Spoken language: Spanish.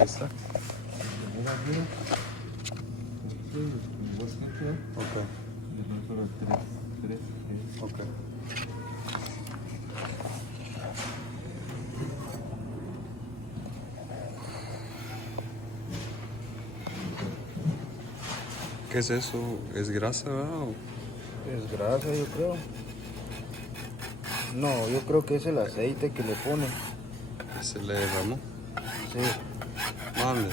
Ahí está. Ok. Ok. ¿Qué es eso? ¿Es grasa, verdad? Es grasa, yo creo. No, yo creo que es el aceite que le ponen. Se le derramó. Sí. ¿Dónde?